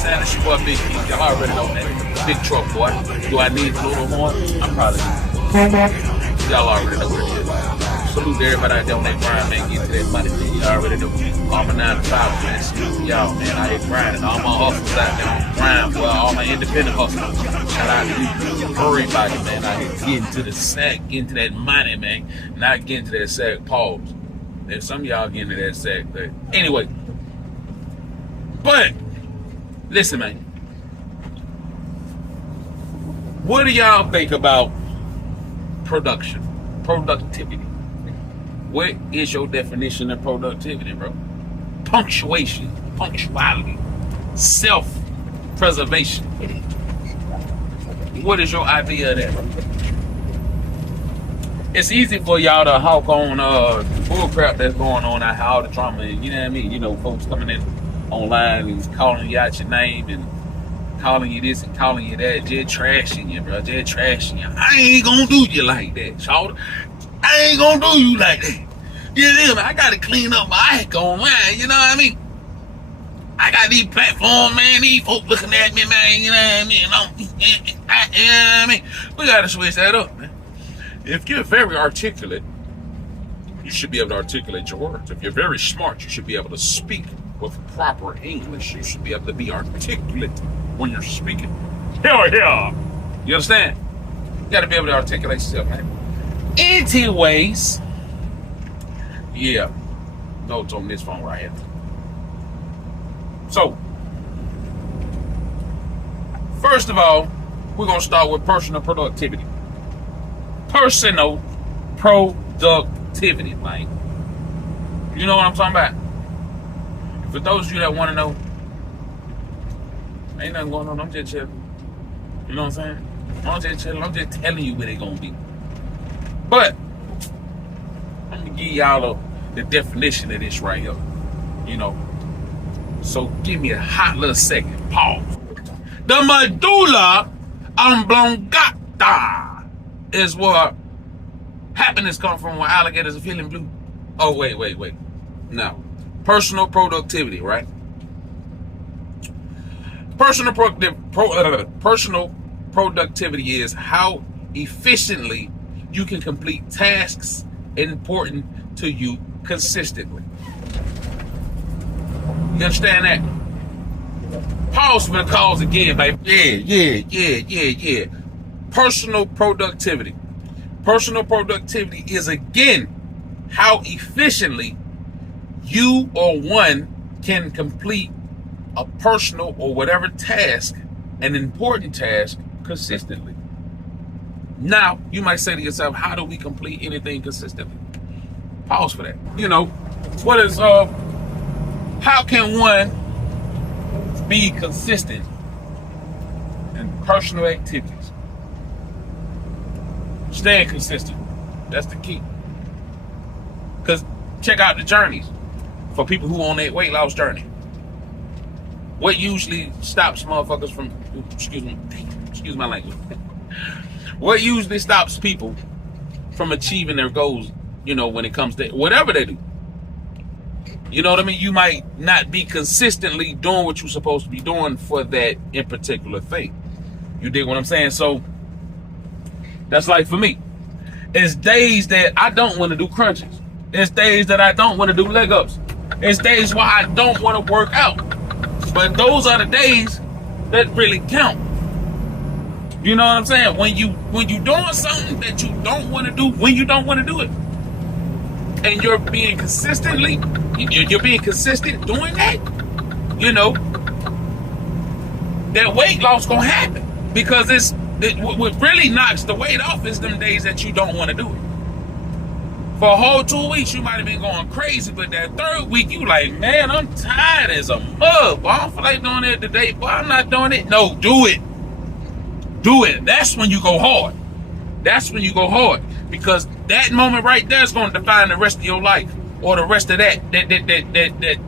saying? It's your boy Big P. Y'all already know, man. Big truck boy. Do I need a little more? I'm probably. Y'all already know what it is. Salute to everybody out there on that grind, man. Get to that money, man. Y'all already know. All my 9 to 5, man. Salute to y'all, man. I ain't grinding. All my hustlers out there on the grind, boy. All my independent hustlers. Shout out to you. Everybody, man. Out here getting to the sack, getting to that money, man. Not getting to that sack. Pause. And some of y'all getting to that sack, but anyway. But listen, man. What do y'all think about productivity? What is your definition of productivity, bro? Punctuality, self-preservation. What is your idea of that, bro? It's easy for y'all to hawk on the bull crap that's going on out here, all the drama, and you know what I mean? You know, folks coming in online and calling you out your name and calling you this and calling you that, just trashing you, bro, just trashing you. I ain't gonna do you like that, shawty. I ain't gonna do you like that. You know, I gotta clean up my act online, you know what I mean? I got these platforms, man, these folks looking at me, man, you know what I mean? You know what I mean? We gotta switch that up, man. If you're very articulate, you should be able to articulate your words. If you're very smart, you should be able to speak with proper English. You should be able to be articulate when you're speaking. Hell yeah! You understand? You gotta be able to articulate yourself, man. Anyways, yeah, notes on this phone right here. So, first of all, we're gonna start with personal productivity. Personal productivity, man. You know what I'm talking about? For those of you that want to know, ain't nothing going on. I'm just chilling. You know what I'm saying? I'm just chilling. I'm just telling you where they gonna be. But I'm gonna give y'all the definition of this right here. You know. So give me a hot little second. Pause. The medulla oblongata is where happiness comes from when alligators are feeling blue. Oh, wait. Now, personal productivity, right? Personal productivity is how efficiently you can complete tasks important to you consistently. You understand that? Pause for the cause again, baby. Yeah. Personal productivity. Personal productivity is, again, how efficiently you or one can complete a personal or whatever task, an important task, consistently. Now, you might say to yourself, how do we complete anything consistently? Pause for that. You know, how can one be consistent in personal activities? Staying consistent. That's the key. Because check out the journeys for people who on that weight loss journey. What usually stops motherfuckers from, excuse my language. What usually stops people from achieving their goals, you know, when it comes to whatever they do? You know what I mean? You might not be consistently doing what you're supposed to be doing for that in particular thing. You dig what I'm saying? So that's like for me. It's days that I don't want to do crunches. It's days that I don't want to do leg ups. It's days where I don't want to work out. But those are the days that really count. You know what I'm saying? When you doing something that you don't want to do, when you don't want to do it, and you're being consistent doing that, you know, that weight loss gonna happen. Because what really knocks the weight off is them days that you don't want to do it. For a whole 2 weeks, you might have been going crazy, but that third week, you like, man, I'm tired as a mug. Boy, I don't feel like doing it today. Boy, I'm not doing it. No, do it. Do it. That's when you go hard. That's when you go hard. Because that moment right there is going to define the rest of your life, or the rest of that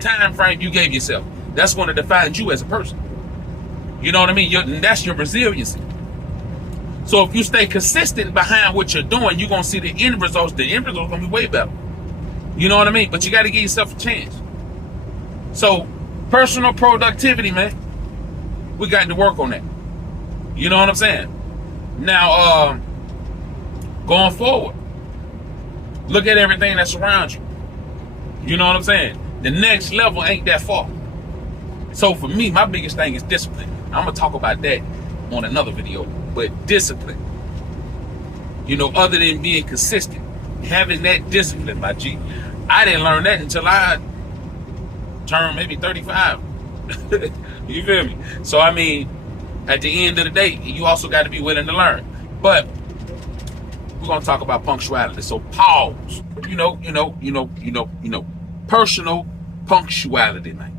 time frame you gave yourself. That's going to define you as a person. You know what I mean? That's your resiliency. So if you stay consistent behind what you're doing, you're going to see the end results. The end results are going to be way better. You know what I mean? But you got to give yourself a chance. So personal productivity, man. We got to work on that. You know what I'm saying? Now, going forward, look at everything that surrounds you. You know what I'm saying? The next level ain't that far. So for me, my biggest thing is discipline. I'm gonna talk about that on another video, but discipline. You know, other than being consistent, having that discipline, my G. I didn't learn that until I turned maybe 35. You feel me? So I mean, at the end of the day, you also got to be willing to learn. But we're gonna talk about punctuality. So pause. Personal punctuality, man.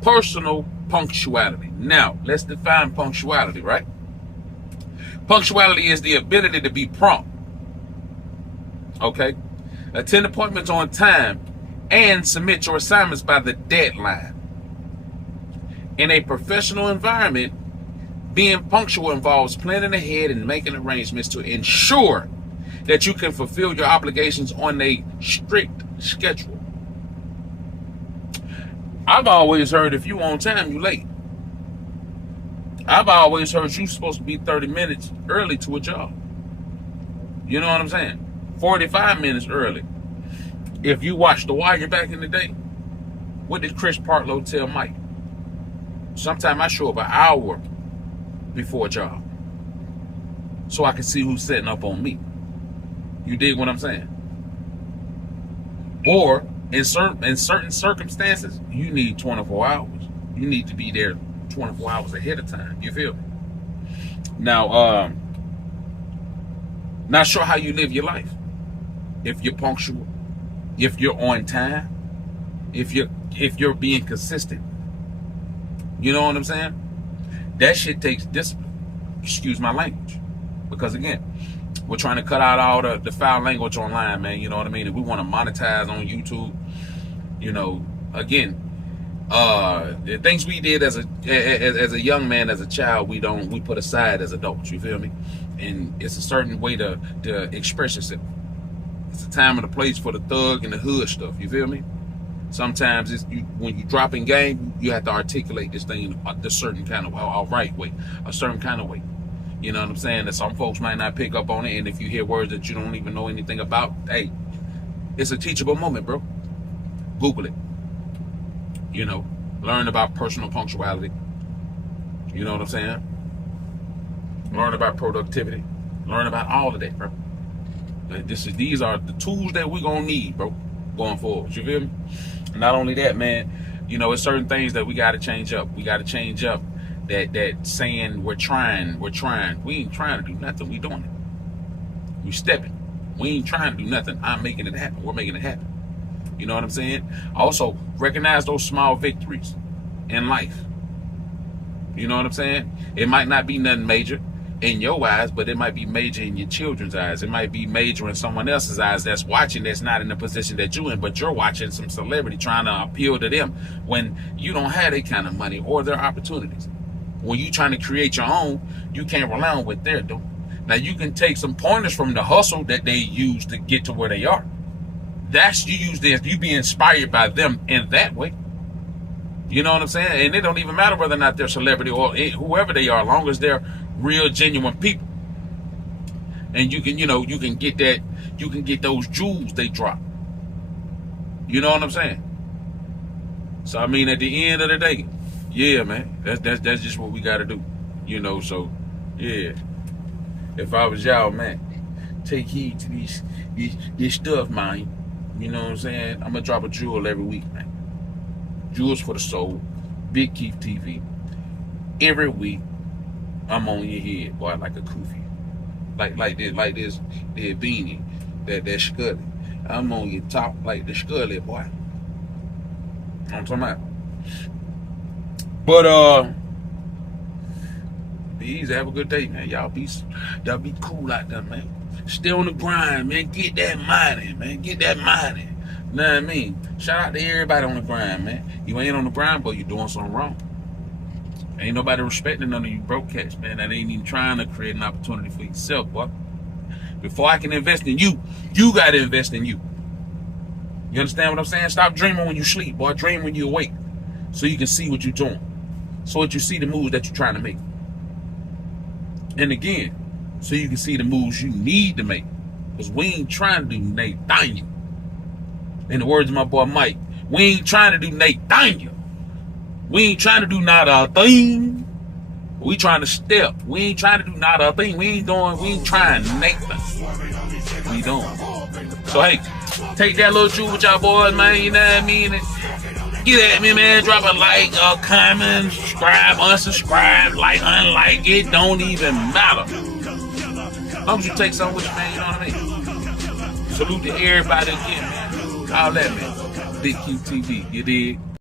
Personal punctuality. Now, let's define punctuality, right? Punctuality is the ability to be prompt. Okay? Attend appointments on time and submit your assignments by the deadline. In a professional environment, being punctual involves planning ahead and making arrangements to ensure that you can fulfill your obligations on a strict schedule. I've always heard if you on time, you late. I've always heard you're supposed to be 30 minutes early to a job. You know what I'm saying? 45 minutes early. If you watched The Wire back in the day, what did Chris Partlow tell Mike? Sometimes I show up an hour before a job so I can see who's setting up on me. You dig what I'm saying? Or in certain circumstances, you need 24 hours. You need to be there 24 hours ahead of time. You feel me? Now, not sure how you live your life. If you're punctual, if you're on time, if you're being consistent. You know what I'm saying? That shit takes discipline. Excuse my language. Because again, we're trying to cut out all the foul language online, man. You know what I mean? If we want to monetize on YouTube, you know, again, the things we did as a young man, as a child, we put aside as adults. You feel me? And it's a certain way to express yourself. It's a time and a place for the thug and the hood stuff. You feel me? Sometimes when you drop in game, you have to articulate this thing a certain kind of a right way, a certain kind of way. You know what I'm saying? That some folks might not pick up on it, and if you hear words that you don't even know anything about, hey, it's a teachable moment, bro. Google it. You know, learn about personal punctuality. You know what I'm saying? Learn about productivity. Learn about all of that, bro. These are the tools that we're gonna need, bro, going forward. You feel me? Not only that, man, you know, it's certain things that we got to change up. We got to change up that saying we're trying. We ain't trying to do nothing. We doing it. We stepping. We ain't trying to do nothing. I'm making it happen. We're making it happen. You know what I'm saying? Also, recognize those small victories in life. You know what I'm saying? It might not be nothing major in your eyes, but it might be major in your children's eyes. It might be major in someone else's eyes that's watching, that's not in the position that you're in, but you're watching some celebrity trying to appeal to them when you don't have that kind of money or their opportunities. When you're trying to create your own, you can't rely on what they're doing. Now, you can take some pointers from the hustle that they use to get to where they are. That's you be inspired by them in that way. You know what I'm saying? And it don't even matter whether or not they're celebrity or whoever they are, as long as they're real, genuine people. And you can get that, you can get those jewels they drop. You know what I'm saying? So I mean, at the end of the day, yeah, man, that's just what we gotta do. You know, so yeah. If I was y'all, man, take heed to this stuff, man. You know what I'm saying? I'm gonna drop a jewel every week, man. Jewels for the soul, Big Keith TV. Every week, I'm on your head, boy, like a kufi. Like this beanie, that Scully. I'm on your top like the Scully, boy. I'm talking about. But be easy, have a good day, man. Y'all be cool out there, man. Stay on the grind, man. Get that money, man. Get that money. You know what I mean? Shout out to everybody on the grind, man. You ain't on the grind, but you doing something wrong. Ain't nobody respecting none of you broke cats, man. That ain't even trying to create an opportunity for yourself, boy. Before I can invest in you, you got to invest in you. You understand what I'm saying? Stop dreaming when you sleep, boy. Dream when you awake so you can see what you're doing. so that you see the moves that you're trying to make. And again, so you can see the moves you need to make. Because we ain't trying to do Nathaniel. In the words of my boy Mike, we ain't trying to do Nathaniel. We ain't trying to do not a thing. We trying to step. We ain't trying to do not a thing. We ain't trying Nathan. We doing. So hey, take that little truth with y'all boys, man. You know what I mean? Get at me, man. Drop a like, a comment, subscribe, unsubscribe, like, unlike. It don't even matter. As long as you take something with you, man, you know what I mean? Salute to everybody again, man. All that, man. Big QTV, you dig?